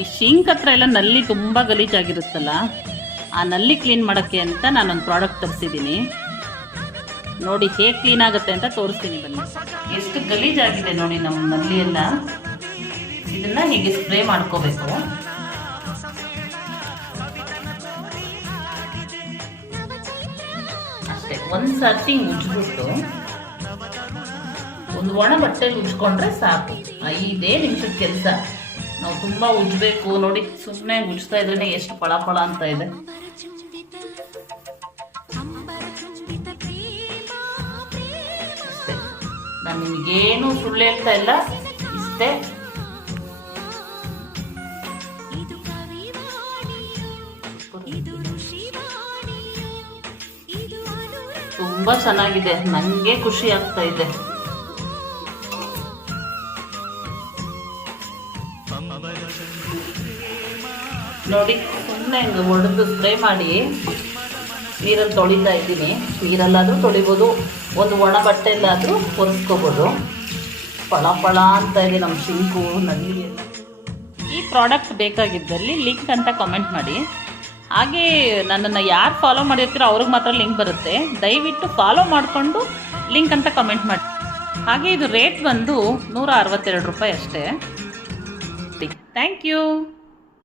ಈ ಶಿಂಕ್ ಹತ್ರ ಎಲ್ಲ ನಲ್ಲಿ ತುಂಬ ಗಲೀಜಾಗಿರುತ್ತಲ್ಲ, ಆ ನಲ್ಲಿ ಕ್ಲೀನ್ ಮಾಡೋಕ್ಕೆ ಅಂತ ನಾನೊಂದು ಪ್ರಾಡಕ್ಟ್ ತರಿಸಿದ್ದೀನಿ. ನೋಡಿ ಹೇಗೆ ಕ್ಲೀನ್ ಆಗುತ್ತೆ ಅಂತ ತೋರಿಸ್ತೀನಿ ಬನ್ನಿ. ಎಷ್ಟು ಗಲೀಜಾಗಿದೆ ನೋಡಿ ನಮ್ಮ ನಲ್ಲಿ ಎಲ್ಲ. ಇದನ್ನ ಹೀಗೆ ಸ್ಪ್ರೇ ಮಾಡ್ಕೋಬೇಕು. ಅಷ್ಟೇ, ಒಂದು ಸರ್ತಿ ಉಜ್ಬಿಟ್ಟು ಒಂದು ಒಣ ಬಟ್ಟೆಲಿ ಉಜ್ಕೊಂಡ್ರೆ ಸಾಕು. 5 ನಿಮಿಷದ ಕೆಲಸ. ನಾವು ತುಂಬ ಉಜ್ಬೇಕು ನೋಡಿ, ಸುಮ್ಮನೆ ಉಜ್ತಾ ಇದ್ರೆ ಎಷ್ಟು ಪಳ ಅಂತ ಇದೆ. ನಾನು ನಿಮಗೇನು ಸುಳ್ಳು ಹೇಳ್ತಾ ಇಲ್ಲ, ಇಷ್ಟೇ. ತುಂಬಾ ಚೆನ್ನಾಗಿದೆ, ನನಗೆ ಖುಷಿ ಆಗ್ತಾ ಇದೆ. ನೋಡಿ ಸುಮ್ಮನೆ ಹಿಂಗೆ ಹೊಡೆದು ಸ್ಪ್ರೇ ಮಾಡಿ ನೀರಲ್ಲಿ ತೊಳಿತಾ ಇದ್ದೀನಿ. ನೀರಲ್ಲಾದರೂ ತೊಳಿಬೋದು, ಒಂದು ಒಣ ಬಟ್ಟೆಲ್ಲಾದರೂ ಒರೆಸ್ಕೋಬೋದು. ಪಳ ಅಂತ ಇದೆ ನಮ್ಮ ಶಿಂಕು ನಲ್ಲಿ. ಈ ಪ್ರಾಡಕ್ಟ್ ಬೇಕಾಗಿದ್ದಲ್ಲಿ ಲಿಂಕ್ ಅಂತ ಕಮೆಂಟ್ ಮಾಡಿ. ಹಾಗೆ ನನ್ನನ್ನು ಯಾರು ಫಾಲೋ ಮಾಡಿರ್ತೀರೋ ಅವ್ರಿಗೆ ಮಾತ್ರ ಲಿಂಕ್ ಬರುತ್ತೆ. ದಯವಿಟ್ಟು ಫಾಲೋ ಮಾಡಿಕೊಂಡು ಲಿಂಕ್ ಅಂತ ಕಮೆಂಟ್ ಮಾಡಿ. ಹಾಗೆ ಇದು ರೇಟ್ ಬಂದು 162 ರೂಪಾಯಿ ಅಷ್ಟೇ. Thank you.